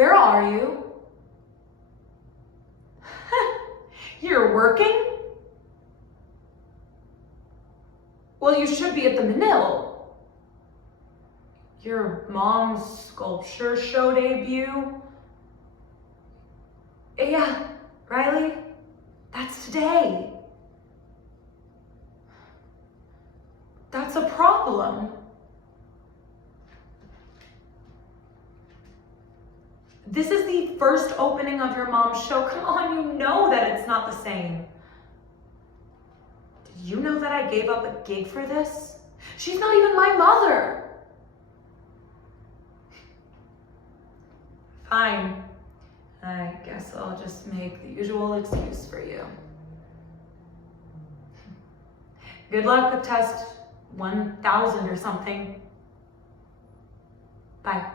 Where are you? You're working? Well, you should be at the Manil. Your mom's sculpture show debut? Yeah, Riley, that's today. That's a problem. This is the first opening of your mom's show. Come on, you know that it's not the same. Did you know that I gave up a gig for this? She's not even my mother. Fine. I guess I'll just make the usual excuse for you. Good luck with test 1000 or something. Bye.